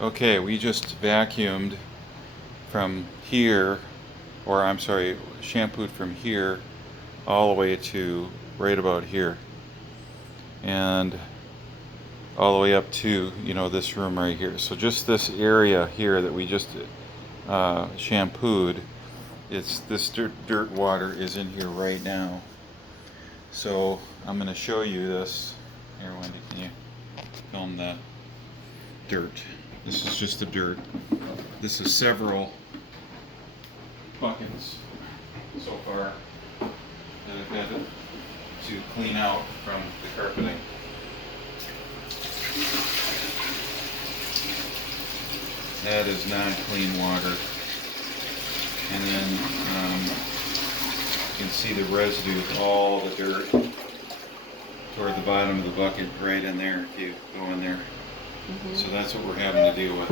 Okay, we just vacuumed from here, or I'm sorry, shampooed from here all the way to right about here. And all the way up to, this room right here. So just this area here that we just shampooed, this dirt water is in here right now. So I'm going to show you this. Here, Wendy, can you film the dirt? This is just the dirt. This is several buckets so far that I've had to clean out from the carpeting. That is not clean water. And then you can see the residue of all the dirt toward the bottom of the bucket right in there if you go in there. So that's what we're having to deal with.